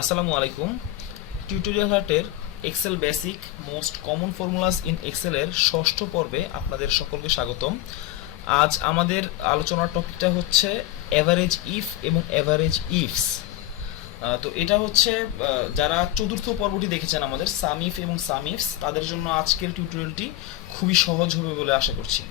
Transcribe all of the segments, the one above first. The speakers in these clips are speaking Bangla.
আসসালামু আলাইকুম। টিউটোরিয়াল হার্টের Excel basic most common formulas in এক্সেলের ষষ্ঠ পর্বে আপনাদের সকলকে স্বাগতম। আজ আমাদের আলোচনার টপিকটা হচ্ছে এভারেজ ইফ এবং এভারেজ ইফস। তো এটা হচ্ছে যারা চতুর্থ পর্বটি দেখেছেন আমাদের সাম ইফ এবং সাম ইফস, তাদের জন্য আজকের টিউটোরিয়ালটি খুবই সহজ হবে বলে আশা করছি।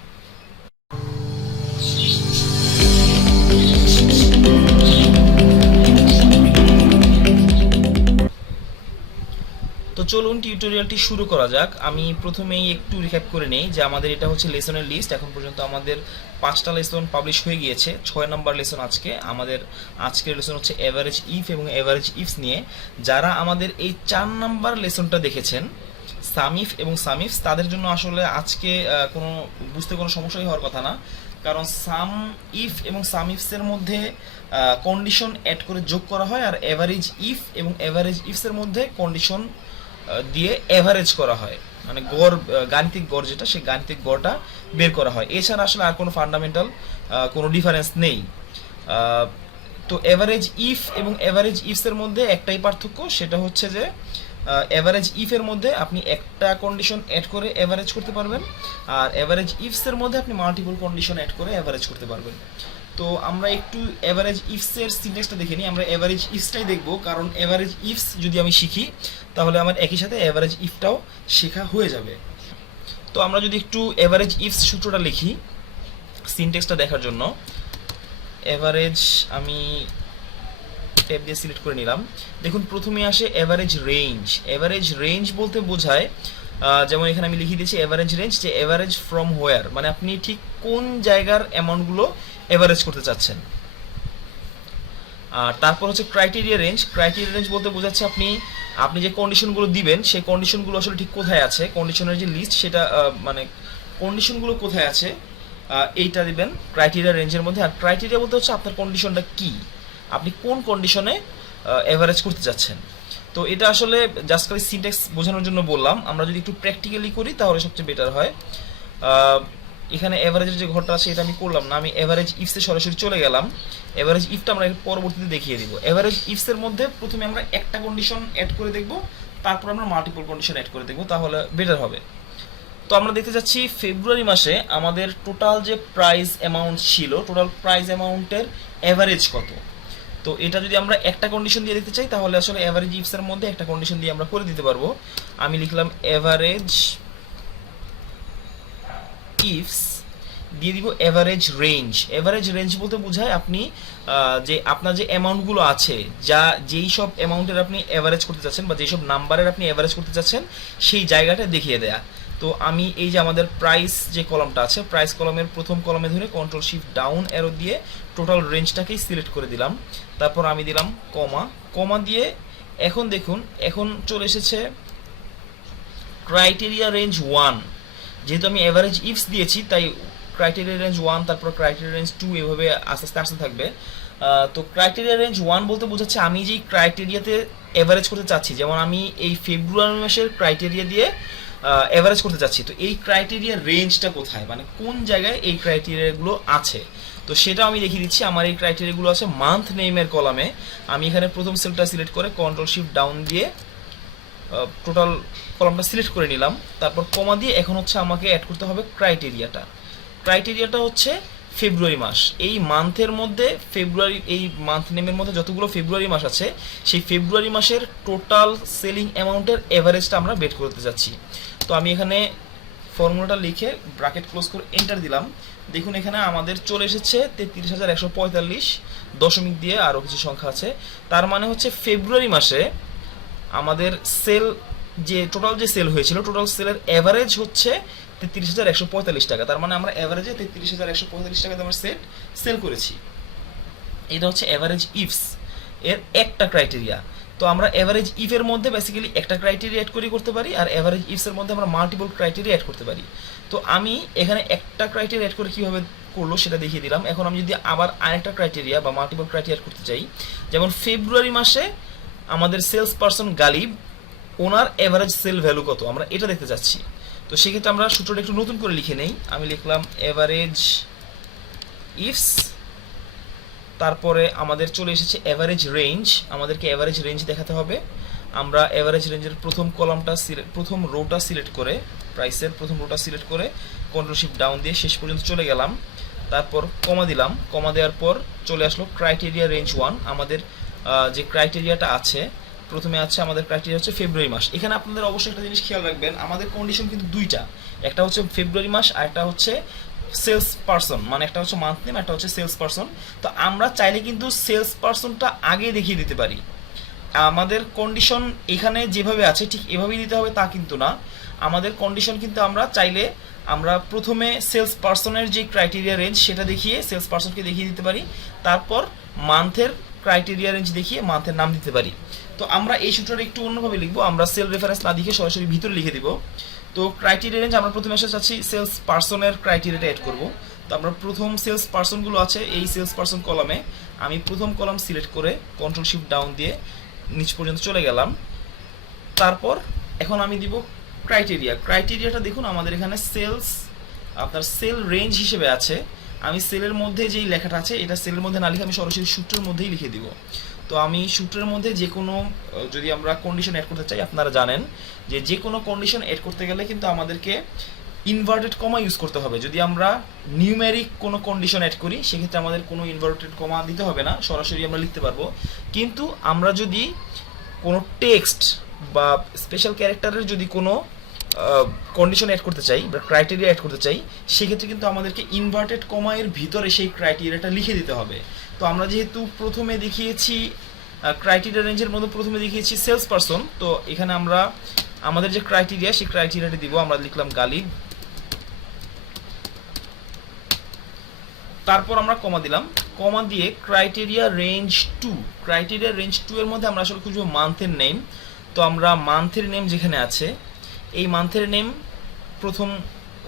তো চলুন টিউটোরিয়ালটি শুরু করা যাক। আমি প্রথমেই একটু রিক্যাপ করে নেই যে আমাদের এটা হচ্ছে লেসনের লিস্ট। এখন পর্যন্ত আমাদের 5টা লেসন পাবলিশ হয়ে গিয়েছে, 6 নম্বর লেসন আজকে। আমাদের আজকের লেসন হচ্ছে এভারেজ ইফ এবং এভারেজ ইফস নিয়ে। যারা আমাদের এই 4 নম্বর লেসনটা দেখেছেন সাম ইফ এবং সাম ইফস, তাদের জন্য আসলে আজকে কোনো বুঝতে কোনো সমস্যাই হওয়ার কথা না, কারণ সাম ইফ এবং সাম ইফসের মধ্যে কন্ডিশন অ্যাড করে যোগ করা হয়, আর এভারেজ ইফ এবং এভারেজ ইফসের মধ্যে কন্ডিশন দিয়ে এভারেজ করা হয়, মানে গড়, গাণিতিক গড় যেটা, সেই গাণিতিক গড়টা বের করা হয়। এছাড়া আসলে আর কোনো ফান্ডামেন্টাল কোনো ডিফারেন্স নেই। তো এভারেজ ইফ এবং এভারেজ ইফসের মধ্যে একটাই পার্থক্য, সেটা হচ্ছে যে এভারেজ ইফের মধ্যে আপনি একটা কন্ডিশন অ্যাড করে এভারেজ করতে পারবেন, আর এভারেজ ইফসের মধ্যে আপনি মাল্টিপল কন্ডিশন অ্যাড করে এভারেজ করতে পারবেন। তো আমরা একটু এভারেজ ইফসের সিনট্যাক্সটা দেখে নিই। আমরা এভারেজ ইফসটাই দেখব, কারণ এভারেজ ইফস যদি আমি শিখি তাহলে আমার একই সাথে এভারেজ ইফটাও শেখা হয়ে যাবে। তো আমরা যদি একটু এভারেজ ইফস সূত্রটা লিখি সিনট্যাক্সটা দেখার জন্য। এভারেজ আমি ট্যাব দিয়ে সিলেক্ট করে নিলাম। দেখুন প্রথমে আসে এভারেজ রেঞ্জ। এভারেজ রেঞ্জ বলতে বোঝায়, যেমন এখানে আমি লিখে দিয়েছি এভারেজ রেঞ্জ, যে এভারেজ ফ্রম হোয়ার, মানে আপনি ঠিক কোন জায়গার অ্যামাউন্টগুলো এভারেজ করতে চাচ্ছেন। আর তারপর হচ্ছে ক্রাইটেরিয়া রেঞ্জ। ক্রাইটেরিয়া রেঞ্জ বলতে বোঝাচ্ছে আপনি আপনি যে কন্ডিশনগুলো দিবেন সেই কন্ডিশনগুলো আসলে ঠিক কোথায় আছে, কন্ডিশনের যে লিস্ট সেটা, মানে কন্ডিশনগুলো কোথায় আছে এইটা দিবেন ক্রাইটেরিয়া রেঞ্জের মধ্যে। আর ক্রাইটেরিয়া বলতে হচ্ছে আপনার কন্ডিশনটা কি, আপনি কোন কন্ডিশনে এভারেজ করতে চাচ্ছেন। তো এটা আসলে জাস্ট খালি সিনট্যাক্স বোঝানোর জন্য বললাম। আমরা যদি একটু প্র্যাকটিক্যালি করি তাহলে সবচেয়ে বেটার হয়। এখানে এভারেজের যে ঘরটা আছে এটা আমি করলাম না, আমি এভারেজ ইফসে সরাসরি চলে গেলাম। এভারেজ ইফটা আমরা পরবর্তীতে দেখিয়ে দিব। এভারেজ ইফসের মধ্যে প্রথমে আমরা একটা কন্ডিশন অ্যাড করে দেখব, তারপর আমরা মাল্টিপল কন্ডিশন অ্যাড করে দেখব, তাহলে বেটার হবে। তো আমরা দেখতে যাচ্ছি ফেব্রুয়ারি মাসে আমাদের টোটাল যে প্রাইস অ্যামাউন্ট ছিল, টোটাল প্রাইস অ্যামাউন্টের এভারেজ কত। তো এটা যদি আমরা একটা কন্ডিশন দিয়ে দিতে চাই তাহলে আসলে এভারেজ ইফসের মধ্যে একটা কন্ডিশন দিয়ে আমরা করে দিতে পারবো। আমি লিখলাম এভারেজ ইফস, দিয়ে দিব এভারেজ রেঞ্জ। এভারেজ রেঞ্জ বলতে বোঝায় আপনি যে আপনার যে অ্যামাউন্টগুলো আছে, যেই সব অ্যামাউন্টের আপনি এভারেজ করতে চাচ্ছেন বা যেই সব নাম্বারের আপনি এভারেজ করতে চাচ্ছেন সেই জায়গাটা দেখিয়ে দেয়া। তো আমি এই যে আমাদের প্রাইস যে কলামটা আছে, প্রাইস কলামের প্রথম কলামে ধরে কন্ট্রোল শিফট ডাউন অ্যারো দিয়ে টোটাল রেঞ্জটাকেই সিলেক্ট করে দিলাম। তারপর আমি দিলাম কমা, কমা দিয়ে এখন দেখুন এখন চলে এসেছে ক্রাইটেরিয়া রেঞ্জ 1। যেহেতু আমি এভারেজ ইফস দিয়েছি তাই ক্রাইটেরিয়া রেঞ্জ 1, তারপর ক্রাইটেরিয়া রেঞ্জ 2, এভাবে আস্তে আস্তে আসতে থাকবে। তো ক্রাইটেরিয়া রেঞ্জ 1 বলতে বোঝাচ্ছে আমি যেই ক্রাইটেরিয়াতে এভারেজ করতে চাচ্ছি, যেমন আমি এই ফেব্রুয়ারি মাসের ক্রাইটেরিয়া দিয়ে এভারেজ করতে চাচ্ছি, তো এই ক্রাইটেরিয়া রেঞ্জটা কোথায়, মানে কোন জায়গায় এই ক্রাইটেরিয়াগুলো আছে, তো সেটা আমি দেখিয়ে দিচ্ছি। আমার এই ক্রাইটেরিয়াগুলো আছে মান্থ নেমের কলামে। আমি এখানে প্রথম সেলটা সিলেক্ট করে কন্ট্রোল শিফট ডাউন দিয়ে টোটাল কলামটা সিলেক্ট করে নিলাম। তারপর কমা দিয়ে এখন হচ্ছে আমাকে অ্যাড করতে হবে ক্রাইটেরিয়াটা। ক্রাইটেরিয়াটা হচ্ছে ফেব্রুয়ারি মাস। এই মান্থের মধ্যে ফেব্রুয়ারি, এই মান্থ নেমের মধ্যে যতগুলো ফেব্রুয়ারি মাস আছে সেই ফেব্রুয়ারি মাসের টোটাল সেলিং অ্যামাউন্টের এভারেজটা আমরা বের করতে যাচ্ছি। তো আমি এখানে ফর্মুলাটা লিখে ব্র্যাকেট ক্লোজ করে এন্টার দিলাম। দেখুন এখানে আমাদের চলে এসেছে 33,145 দশমিক দিয়ে আরও কিছু সংখ্যা আছে। তার মানে হচ্ছে ফেব্রুয়ারি মাসে আমাদের সেল, যে টোটাল যে সেল হয়েছিল, টোটাল সেলের এভারেজ হচ্ছে 33,145 টাকা। তার মানে আমরা এভারেজে 33,145 টাকাতে আমরা সেল করেছি। এটা হচ্ছে এভারেজ ইফস এর একটা ক্রাইটেরিয়া। তো আমরা এভারেজ ইফের মধ্যে বেসিক্যালি একটা ক্রাইটেরিয়া অ্যাড করে করতে পারি, আর এভারেজ ইফসের মধ্যে আমরা মাল্টিপল ক্রাইটেরিয়া অ্যাড করতে পারি। তো আমি এখানে একটা ক্রাইটেরিয়া অ্যাড করে কীভাবে করলো সেটা দেখিয়ে দিলাম। এখন আমি যদি আবার আরেকটা ক্রাইটেরিয়া বা মাল্টিপল ক্রাইটেরিয়া করতে চাই, যেমন ফেব্রুয়ারি মাসে আমাদের সেলস পারসন গালিব, ওনার এভারেজ সেল ভ্যালু কত, আমরা এটা দেখতে চাচ্ছি। তো সেক্ষেত্রে আমরা সূত্রটা একটু নতুন করে লিখে নেই। আমি লিখলাম এভারেজ ইফস তারপরে আমাদের চলে এসেছে এভারেজ রেঞ্জ, আমাদেরকে এভারেজ রেঞ্জ দেখাতে হবে। আমরা এভারেজ রেঞ্জের প্রথম কলামটা প্রথম রোটা সিলেক্ট করে, প্রাইসের প্রথম রোটা সিলেক্ট করে কন্ট্রোল শিফট ডাউন দিয়ে শেষ পর্যন্ত চলে গেলাম। তারপর কমা দিলাম, কমা দেওয়ার পর চলে আসলো ক্রাইটেরিয়া রেঞ্জ 1। আমাদের যে ক্রাইটেরিয়াটা আছে, প্রথমে আছে আমাদের ক্রাইটেরিয়া হচ্ছে ফেব্রুয়ারি মাস। এখানে আপনাদের অবশ্যই একটা জিনিস খেয়াল রাখবেন, আমাদের কন্ডিশন কিন্তু দুইটা, একটা হচ্ছে ফেব্রুয়ারি মাস আর একটা হচ্ছে সেলস পারসন, মানে একটা হচ্ছে মান্থ নেম, একটা হচ্ছে সেলস পারসন। তো আমরা চাইলে কিন্তু সেলস পারসনটা আগে দেখিয়ে দিতে পারি। আমাদের কন্ডিশন এখানে যেভাবে আছে ঠিক এভাবেই দিতে হবে তা কিন্তু না। আমাদের কন্ডিশন কিন্তু আমরা চাইলে আমরা প্রথমে সেলস পারসনের যে ক্রাইটেরিয়া রেঞ্জ সেটা দেখিয়ে সেলস পারসনকে দেখিয়ে দিতে পারি, তারপর মান্থের ক্রাইটেরিয়া রেঞ্জ দেখিয়ে মান্থের নাম দিতে পারি। তো আমরা এই সূত্রটা একটু অন্যভাবে লিখবো, আমরা সেল রেফারেন্স না লিখে সরাসরি ভিতরে লিখে দিব। তো ক্রাইটেরিয়া রেঞ্জ আমরা প্রথমে আসতে চাচ্ছি সেলস পারসনের ক্রাইটেরিয়াটা অ্যাড করব। তো আমরা প্রথম সেলস পারসনগুলো আছে এই সেলস পারসন কলামে আমি প্রথম কলাম সিলেক্ট করে কন্ট্রোল শিফট ডাউন দিয়ে নিচ পর্যন্ত চলে গেলাম। তারপর এখন আমি দিব ক্রাইটেরিয়াটা দেখুন আমাদের এখানে সেলস আপনার সেল রেঞ্জ হিসেবে আছে। আমি সেলের মধ্যে যেই লেখাটা আছে এটা সেলের মধ্যে না লিখে আমি সরাসরি সূত্রের মধ্যেই লিখে দিব। তো আমি সূত্রের মধ্যে যে কোনো যদি আমরা কন্ডিশন অ্যাড করতে চাই, আপনারা জানেন যে কোনো কন্ডিশন অ্যাড করতে গেলে কিন্তু আমাদেরকে ইনভার্টেড কমা ইউজ করতে হবে। যদি আমরা নিউমেরিক কোনো কন্ডিশন অ্যাড করি সেক্ষেত্রে আমাদের কোনো ইনভার্টেড কমা দিতে হবে না, সরাসরি আমরা লিখতে পারবো। কিন্তু আমরা যদি কোনো টেক্সট বা স্পেশাল ক্যারেক্টারের যদি কোনো কন্ডিশন অ্যাড করতে চাই বা ক্রাইটেরিয়া অ্যাড করতে চাই, সেক্ষেত্রে কিন্তু আমাদেরকে ইনভার্টেড কমা এর ভিতরে সেই ক্রাইটেরিয়াটা লিখে দিতে হবে। তো আমরা যেহেতু প্রথমে দেখিয়েছি ক্রাইটেরিয়া রেঞ্জের মধ্যে প্রথমে দেখিয়েছি সেলস পারসন, তো এখানে আমরা আমাদের যে ক্রাইটেরিয়া সেই ক্রাইটেরিয়াটা দিব। আমরা লিখলাম গালিব, তারপর আমরা কমা দিলাম, কমা দিয়ে ক্রাইটেরিয়া রেঞ্জ 2, ক্রাইটেরিয়া রেঞ্জ 2 এর মধ্যে আমরা আসলে খুঁজবো মান্থের নেম। তো আমরা মান্থের নেম যেখানে আছে এই মান্থের নেম প্রথম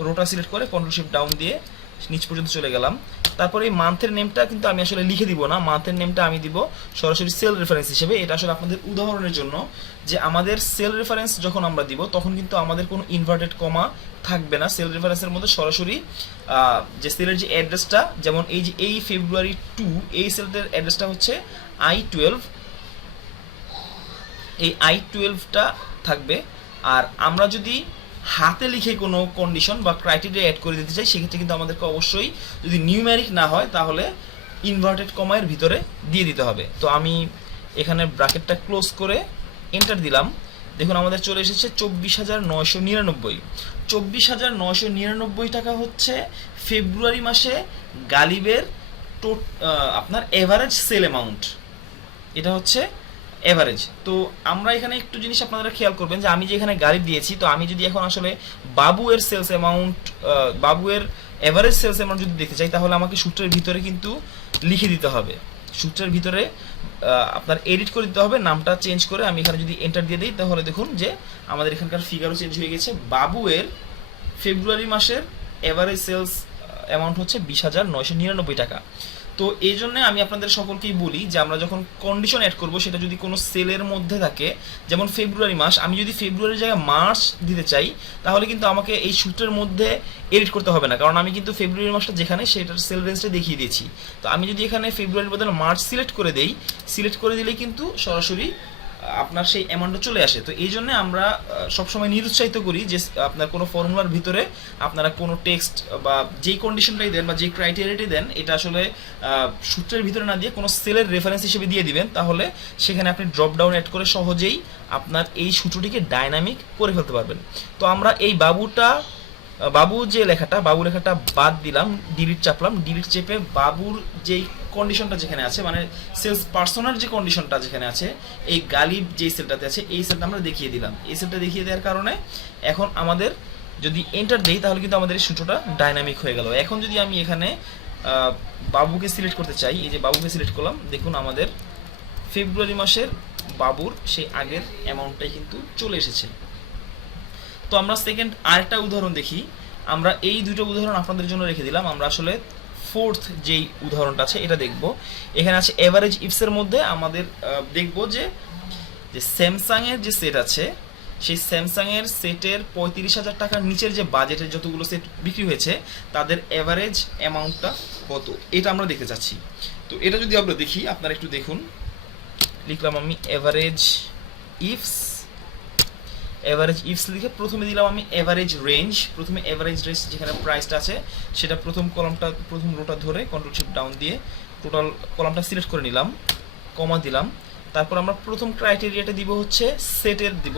রোটা সিলেক্ট করে কন্ট্রোল শিফট ডাউন দিয়ে নিচ পর্যন্ত চলে গেলাম। তারপরে এই মান্থের নেমটা কিন্তু আমি আসলে লিখে দিব না, মান্থের নেমটা আমি দিব সরাসরি সেল রেফারেন্স হিসেবে। এটা আসলে আপনাদের উদাহরণের জন্য যে আমাদের সেল রেফারেন্স যখন আমরা দিব তখন কিন্তু আমাদের কোনো ইনভার্টেড কমা থাকবে না। সেল রেফারেন্সের মধ্যে সরাসরি যে সেলের যে অ্যাড্রেসটা, যেমন এই যে এই ফেব্রুয়ারি 2 এই সেলের অ্যাড্রেসটা হচ্ছে I12, এই I12টা থাকবে। আর আমরা যদি হাতে লিখে কোনো কন্ডিশন বা ক্রাইটেরিয়া অ্যাড করে দিতে চাই সেক্ষেত্রে কিন্তু আমাদেরকে অবশ্যই যদি নিউমেরিক না হয় তাহলে ইনভার্টেড কমায়ের ভিতরে দিয়ে দিতে হবে। তো আমি এখানে ব্র্যাকেটটা ক্লোজ করে এন্টার দিলাম। দেখুন আমাদের চলে এসেছে 24,999। 24,999 টাকা হচ্ছে ফেব্রুয়ারি মাসে গালিবের আপনার এভারেজ সেল অ্যামাউন্ট, এটা হচ্ছে এভারেজ। তো আমরা এখানে একটু জিনিস আপনারা খেয়াল করবেন যে আমি যে এখানে গালিব দিয়েছি, তো আমি যদি এখন আসলে বাবুয়ের সেলস অ্যামাউন্ট বাবুয়ের এভারেজ সেলস অ্যামাউন্ট যদি দেখতে চাই তাহলে আমাকে সূত্রের ভিতরে কিন্তু লিখে দিতে হবে। সূত্রের ভিতরে আপনার এডিট করে দিতে হবে, নামটা চেঞ্জ করে আমি এখানে যদি এন্টার দিয়ে দিই তাহলে দেখুন যে আমাদের এখানকার ফিগারও চেঞ্জ হয়ে গেছে। বাবুয়ের ফেব্রুয়ারি মাসের এভারেজ সেলস অ্যামাউন্ট হচ্ছে 20,999 টাকা। তো এই জন্য আমি আপনাদের সকলকেই বলি যে আমরা যখন কন্ডিশন অ্যাড করব সেটা যদি কোনো সেলের মধ্যে থাকে, যেমন ফেব্রুয়ারি মাস, আমি যদি ফেব্রুয়ারির জায়গায় মার্চ দিতে চাই তাহলে কিন্তু আমাকে এই সূত্রের মধ্যে এডিট করতে হবে না, কারণ আমি কিন্তু ফেব্রুয়ারি মাসটা যেখানে সেটার সেল রেঞ্জটা দেখিয়ে দিয়েছি। তো আমি যদি এখানে ফেব্রুয়ারির বদলে মার্চ সিলেক্ট করে দেই, সিলেক্ট করে দিলেই কিন্তু সরাসরি আপনার সেই অ্যামাউন্টটা চলে আসে। তো এই জন্য আমরা সবসময় নিরুৎসাহিত করি যে আপনার কোনো ফর্মুলার ভিতরে আপনারা কোনো টেক্সট বা যেই কন্ডিশনটাই দেন বা যেই ক্রাইটেরিয়াটি দেন এটা আসলে সূত্রের ভিতরে না দিয়ে কোনো সেলের রেফারেন্স হিসেবে দিয়ে দিবেন, তাহলে সেখানে আপনি ড্রপ ডাউন অ্যাড করে সহজেই আপনার এই সূত্রটিকে ডাইনামিক করে ফেলতে পারবেন। তো আমরা এই বাবু লেখাটা বাদ দিলাম, ডিলিট চাপলাম, ডিলিট চেপে বাবুর যেই কন্ডিশনটা যেখানে আছে মানে সেলস পার্সোনাল যে কন্ডিশনটা যেখানে আছে এই গালিব যে সেলটাতে আছে এই সেলটা আমরা দেখিয়ে দিলাম। এই সেলটা দেখিয়ে দেওয়ার কারণে এখন আমাদের যদি এন্টার দেই তাহলে কিন্তু আমাদের এই সূত্রটা ডাইনামিক হয়ে গেল। এখন যদি আমি এখানে বাবুকে সিলেক্ট করতে চাই, এই যে বাবুকে সিলেক্ট করলাম, দেখুন আমাদের ফেব্রুয়ারি মাসের বাবুর সেই আগের অ্যামাউন্টটাই কিন্তু চলে এসেছে। তো আমরা সেকেন্ড আরেকটা উদাহরণ দেখি। আমরা এই দুটো উদাহরণ আপনাদের জন্য রেখে দিলাম, আমরা আসলে ফোর্থ যেই উদাহরণটা আছে এটা দেখব। এখানে আছে এভারেজ ইফসের মধ্যে আমাদের দেখব যে স্যামসাংয়ের যে সেট আছে সেই স্যামসাংয়ের সেটের 35,000 টাকার নিচের যে বাজেটের যতগুলো সেট বিক্রি হয়েছে তাদের এভারেজ অ্যামাউন্টটা কত এটা আমরা দেখতে চাচ্ছি। তো এটা যদি আমরা দেখি, আপনারা একটু দেখুন, লিখলাম আমি এভারেজ ইফস লিখে প্রথমে দিলাম আমি এভারেজ রেঞ্জ। প্রথমে এভারেজ রেঞ্জ যেখানে প্রাইসটা আছে সেটা প্রথম কলামটা, প্রথম রোটা ধরে কন্ট্রোল শিফট ডাউন দিয়ে টোটাল কলামটা সিলেক্ট করে নিলাম, কমা দিলাম। তারপর আমরা প্রথম ক্রাইটেরিয়াটা দিব হচ্ছে সেটের দিব,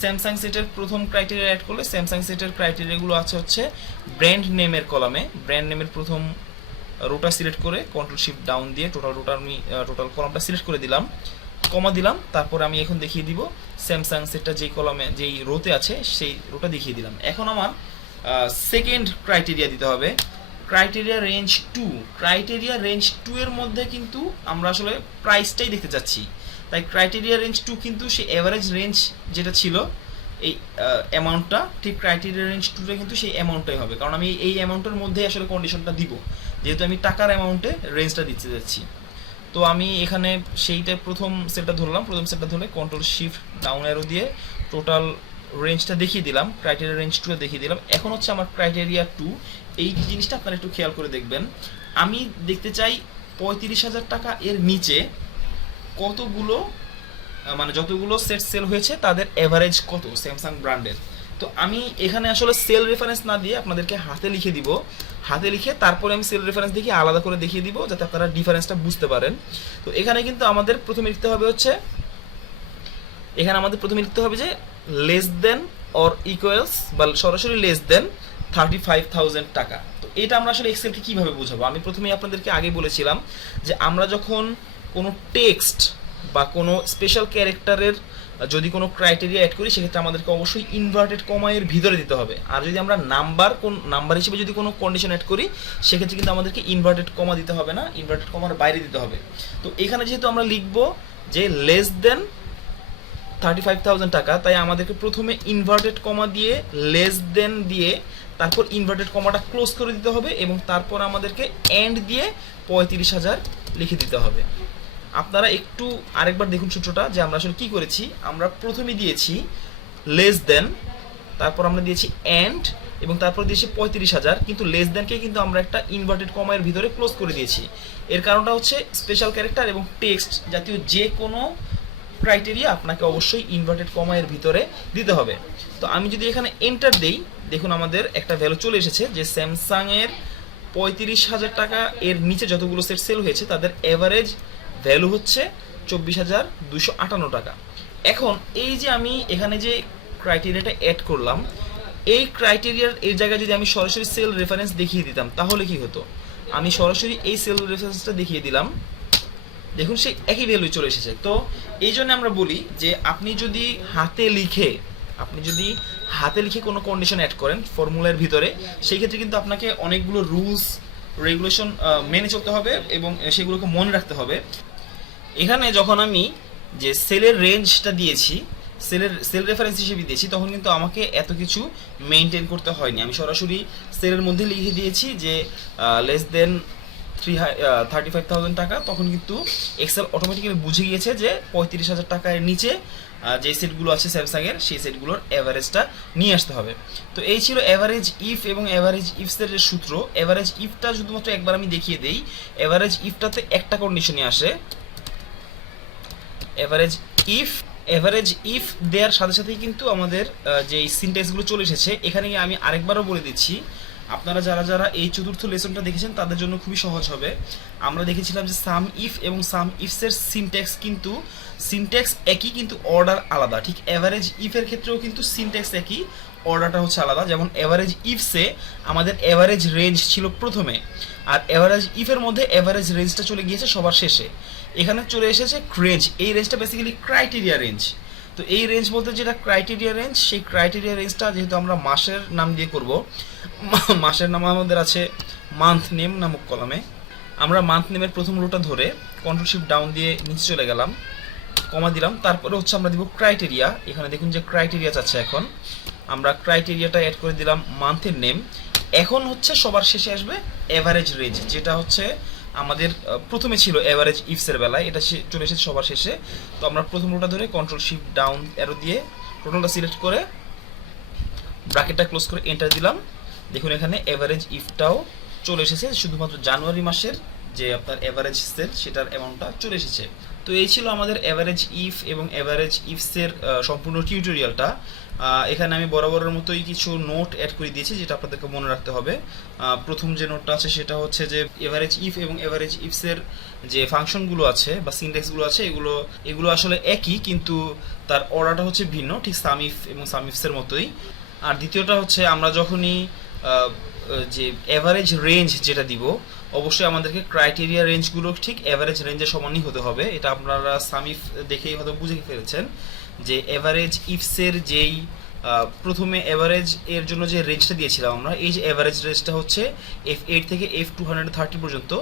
স্যামসাং সেটের প্রথম ক্রাইটেরিয়া অ্যাড করলে স্যামসাং সেটের ক্রাইটেরিয়াগুলো আছে হচ্ছে ব্র্যান্ড নেমের কলামে। ব্র্যান্ড নেমের প্রথম রোটা সিলেক্ট করে কন্ট্রোল শিফট ডাউন দিয়ে টোটাল কলামটা সিলেক্ট করে দিলাম, কমা দিলাম। তারপর আমি এখন দেখিয়ে দিব স্যামসাং সেটটা যেই কলামে যেই রোতে আছে সেই রোটা দেখিয়ে দিলাম। এখন আমার সেকেন্ড ক্রাইটেরিয়া দিতে হবে, ক্রাইটেরিয়া রেঞ্জ 2 এর মধ্যে কিন্তু আমরা আসলে প্রাইসটাই দেখতে চাচ্ছি। তাই ক্রাইটেরিয়া রেঞ্জ 2 কিন্তু সেই এভারেজ রেঞ্জ যেটা ছিল এই অ্যামাউন্টটা, ঠিক ক্রাইটেরিয়া রেঞ্জ 2 কিন্তু সেই অ্যামাউন্টটাই হবে, কারণ আমি এই অ্যামাউন্টের মধ্যে আসলে কন্ডিশনটা দিব, যেহেতু আমি টাকার অ্যামাউন্টে রেঞ্জটা দিতে যাচ্ছি। তো আমি এখানে সেইটা প্রথম সেটটা ধরলাম, প্রথম সেটটা ধরে কন্ট্রোল শিফট ডাউন অ্যারো দিয়ে টোটাল রেঞ্জটা দেখিয়ে দিলাম, ক্রাইটেরিয়া রেঞ্জ 2 দেখিয়ে দিলাম। এখন হচ্ছে আমার ক্রাইটেরিয়া 2, এই জিনিসটা আপনারা একটু খেয়াল করে দেখবেন। আমি দেখতে চাই 35,000 টাকা এর নিচে কতগুলো, মানে যতগুলো সেট সেল হয়েছে তাদের এভারেজ কত স্যামসাং ব্র্যান্ডের। তো আমি এখানে আসলে সেল রেফারেন্স না দিয়ে আপনাদেরকে হাতে লিখে দিব, হাতে লিখে তারপরে আমি সেল রেফারেন্স দেখে আলাদা করে দেখিয়ে দিব যাতে আপনারা ডিফারেন্সটা বুঝতে পারেন। তো এখানে কিন্তু আমাদের প্রথমে লিখতে হবে হচ্ছে, এখানে আমাদের প্রথমে লিখতে হবে যে লেস দেন অর ইকুয়ালস, বা সরাসরি লেস দেন 35,000 টাকা। তো এটা আমরা আসলে এক্সেলকে কীভাবে বোঝাবো, আমি প্রথমেই আপনাদেরকে আগে বলেছিলাম যে আমরা যখন কোনো টেক্সট বা কোনো স্পেশাল ক্যারেক্টারের যদি কোনো ক্রাইটেরিয়া অ্যাড করি সেক্ষেত্রে আমাদেরকে অবশ্যই ইনভার্টেড কমা এর ভিতরে দিতে হবে। আর যদি আমরা নাম্বার হিসেবে যদি কোনো কন্ডিশন অ্যাড করি সেক্ষেত্রে কিন্তু আমাদেরকে ইনভার্টেড কমা দিতে হবে না, ইনভার্টেড কমার বাইরে দিতে হবে। তো এখানে যেহেতু আমরা লিখবো যে লেস দেন 35,000 টাকা, তাই আমাদেরকে প্রথমে ইনভার্টেড কমা দিয়ে লেস দেন দিয়ে তারপর ইনভার্টেড কমাটা ক্লোজ করে দিতে হবে এবং তারপর আমাদেরকে এন্ড দিয়ে 35,000 লিখে দিতে হবে। আপনারা একটু আরেকবার দেখুন সূত্রটা যে আমরা আসলে কি করেছি। আমরা প্রথমে দিয়েছি লেস দেন, তারপর আমরা দিয়েছি এন্ড এবং তারপর দিয়েছি 35,000, কিন্তু লেস দেনকে কিন্তু আমরা একটা ইনভার্টেড কমার ভিতরে ক্লোজ করে দিয়েছি। এর কারণটা হচ্ছে স্পেশাল ক্যারেক্টার এবং টেক্সট জাতীয় যে কোনো ক্রাইটেরিয়া আপনাকে অবশ্যই ইনভার্টেড কমা এর ভিতরে দিতে হবে। তো আমি যদি এখানে এন্টার দেই, দেখুন আমাদের একটা ভ্যালু চলে এসেছে যে স্যামসাং এর 35,000 টাকা এর নিচে যতগুলো সেট সেল হয়েছে তাদের এভারেজ ভ্যালু হচ্ছে 24,258 টাকা। এখন এই যে আমি এখানে যে ক্রাইটেরিয়াটা অ্যাড করলাম, এই ক্রাইটেরিয়ার এই জায়গায় যদি আমি সরাসরি সেল রেফারেন্স দেখিয়ে দিতাম তাহলে কি হতো, আমি সরাসরি এই সেল রেফারেন্সটা দেখিয়ে দিলাম, দেখুন সেই একই ভ্যালু চলে এসেছে। তো এই জন্য আমরা বলি যে আপনি যদি হাতে লিখে কোনো কন্ডিশন অ্যাড করেন ফর্মুলার ভিতরে, সেই ক্ষেত্রে কিন্তু আপনাকে অনেকগুলো রুলস রেগুলেশন মেনে চলতে হবে এবং সেগুলোকে মনে রাখতে হবে। এখানে যখন আমি যে সেলের রেঞ্জটা দিয়েছি, সেল রেফারেন্স হিসেবে দিয়েছি, তখন কিন্তু আমাকে এত কিছু মেনটেন করতে হয়নি। আমি সরাসরি সেলের মধ্যে লিখে দিয়েছি যে লেস দেন 35,000 টাকা, তখন কিন্তু এক্সেল অটোমেটিক্যালি বুঝে গিয়েছে যে 35,000 টাকার নিচে যে সেটগুলো আছে স্যামসাংয়ের সেই সেটগুলোর অ্যাভারেজটা নিয়ে আসতে হবে। তো এই ছিল অ্যাভারেজ ইফ এবং অ্যাভারেজ ইফসের যে সূত্র। অ্যাভারেজ ইফটা শুধুমাত্র একবার আমি দেখিয়ে দেই। অ্যাভারেজ ইফটাতে একটা কন্ডিশনই আসে, অ্যাভারেজ ইফ দেওয়ার সাথে সাথেই কিন্তু আমাদের যে সিনট্যাক্সগুলো চলে এসেছে। এখানে আমি আরেকবারও বলে দিচ্ছি, আপনারা যারা এই চতুর্থ লেসনটা দেখেছেন তাদের জন্য খুবই সহজ হবে। আমরা দেখেছিলাম যে সাম ইফ এবং সাম ইফসের সিনট্যাক্স একই কিন্তু অর্ডার আলাদা। ঠিক অ্যাভারেজ ইফের ক্ষেত্রেও কিন্তু সিনট্যাক্স একই, অর্ডারটা হচ্ছে আলাদা। যেমন অ্যাভারেজ ইফসে আমাদের অ্যাভারেজ রেঞ্জ ছিল প্রথমে, আর অ্যাভারেজ ইফের মধ্যে অ্যাভারেজ রেঞ্জটা চলে গিয়েছে সবার শেষে। এখানে চলে এসেছে রেঞ্জ, এই রেঞ্জটা বেসিক্যালি ক্রাইটেরিয়া রেঞ্জ। তো এই রেঞ্জ বলতে যেটা ক্রাইটেরিয়া রেঞ্জ, সেই ক্রাইটেরিয়া রেঞ্জটা যেহেতু আমরা মাসের নাম দিয়ে করব, মাসের নাম আমাদের আছে মান্থ নেম নামক কলামে। আমরা মান্থ নেমের প্রথম রোটা ধরে কন্ট্রোল শিফট ডাউন দিয়ে নিচে চলে গেলাম, কমা দিলাম। তারপরে হচ্ছে আমরা দিব ক্রাইটেরিয়া। এখানে দেখুন যে ক্রাইটেরিয়া চাচ্ছে, এখন আমরা ক্রাইটেরিয়াটা অ্যাড করে দিলাম মান্থের নেম। এখন হচ্ছে সবার শেষে আসবে এভারেজ রেঞ্জ, যেটা হচ্ছে আমাদের প্রথমে ছিল এভারেজ ইফসের বেলায়, এটা চলে এসেছে সবার শেষে। তো আমরা প্রথম রোটা ধরে কন্ট্রোল শিফট ডাউন অ্যারো দিয়ে টোটালটা সিলেক্ট করে ব্র্যাকেটটা ক্লোজ করে এন্টার দিলাম। দেখুন এখানে এভারেজ ইফটাও চলে এসেছে শুধুমাত্র জানুয়ারি মাসের যে আপনার এভারেজ সেল সেটার অ্যামাউন্টটা চলে এসেছে। তো এই ছিল আমাদের এভারেজ ইফ এবং এভারেজ ইফসের সম্পূর্ণ টিউটোরিয়ালটা। এখানে আমি বরাবরের মতোই কিছু নোট অ্যাড করে দিয়েছি যেটা আপনাদেরকে মনে রাখতে হবে। প্রথম যে নোটটা আছে সেটা হচ্ছে যে এভারেজ ইফ এবং এভারেজ ইফসের যে ফাংশনগুলো আছে বা সিনট্যাক্সগুলো আছে এগুলো আসলে একই, কিন্তু তার অর্ডারটা হচ্ছে ভিন্ন, ঠিক সাম ইফ এবং সাম ইফসের মতোই। আর দ্বিতীয়টা হচ্ছে আমরা যখনই যে এভারেজ রেঞ্জ যেটা দিব, অবশ্যই আমাদেরকে ক্রাইটেরিয়া রেঞ্জগুলো ঠিক এভারেজ রেঞ্জের সমানই হতে হবে। এটা আপনারা সাম ইফ দেখেই হয়তো বুঝে ফেলেছেন যে এভারেজ ইফসের যেই প্রথমে এভারেজ এর জন্য যে রেঞ্জটা দিয়েছিলাম আমরা, এই যে এভারেজ রেঞ্জটা হচ্ছে F8 থেকে F230 পর্যন্ত।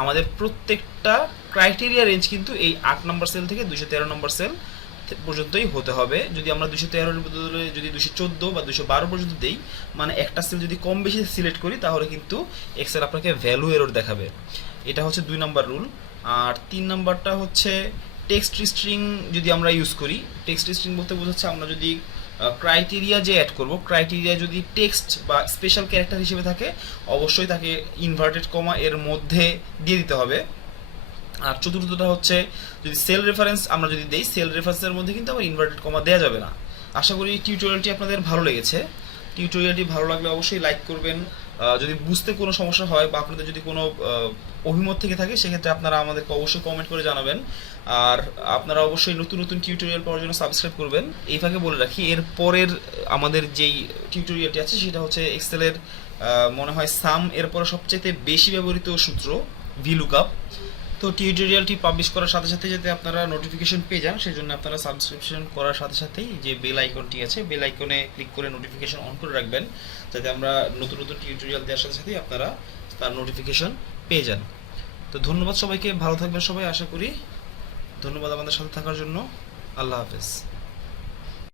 আমাদের প্রত্যেকটা ক্রাইটেরিয়া রেঞ্জ কিন্তু এই 8 নম্বর সেল থেকে 213 নম্বর সেল পর্যন্তই হতে হবে। যদি আমরা 213 এর বদলে যদি 214 বা 212 পর্যন্ত দেই, মানে একটা সেল যদি কম বেশি সিলেক্ট করি, তাহলে কিন্তু এক্সেল আপনাকে ভ্যালু এরর দেখাবে। এটা হচ্ছে 2 নাম্বার রুল। আর 3 নাম্বারটা হচ্ছে টেক্সট স্ট্রিং যদি আমরা ইউজ করি। টেক্সট স্ট্রিং বলতে বোঝাচ্ছে আমরা যদি ক্রাইটেরিয়া যে অ্যাড করব, ক্রাইটেরিয়া যদি টেক্সট বা স্পেশাল ক্যারেক্টার হিসেবে থাকে, অবশ্যই তাকে ইনভার্টেড কমা এর মধ্যে দিয়ে দিতে হবে। আর চতুর্থটা হচ্ছে যদি সেল রেফারেন্স আমরা যদি দেই, সেল রেফারেন্সের মধ্যে কিন্তু আবার ইনভার্টেড কমা দেওয়া যাবে না। আশা করি টিউটোরিয়ালটি আপনাদের ভালো লেগেছে। টিউটোরিয়ালটি ভালো লাগলে অবশ্যই লাইক করবেন। যদি বুঝতে কোনো সমস্যা হয় বা আপনাদের যদি কোনো অভিমত থেকে থাকে, সেক্ষেত্রে আপনারা আমাদেরকে অবশ্যই কমেন্ট করে জানাবেন। আর আপনারা অবশ্যই নতুন নতুন টিউটোরিয়াল পাওয়ার জন্য সাবস্ক্রাইব করবেন। এই ফাঁকে বলে রাখি, এর পরের আমাদের যেই টিউটোরিয়ালটি আছে সেটা হচ্ছে এক্সেলের মনে হয় সাম এরপরে সবচেয়ে বেশি ব্যবহৃত সূত্র ভিলুকআপ। তো টিউটোরিয়ালটি পাবলিশ করার সাথে সাথে যাতে আপনারা নোটিফিকেশন পেয়ে যান, সেই জন্য আপনারা সাবস্ক্রিপশন করার সাথে সাথেই যে বেল আইকনটি আছে, বেল আইকনে ক্লিক করে নোটিফিকেশন অন করে রাখবেন, যাতে আমরা নতুন নতুন টিউটোরিয়াল দেওয়ার সাথে সাথেই আপনারা তার নোটিফিকেশন পেয়ে যান। তো ধন্যবাদ সবাইকে, ভালো থাকবেন সবাই আশা করি। ধন্যবাদ আমাদের সাথে থাকার জন্য। আল্লাহ হাফেজ।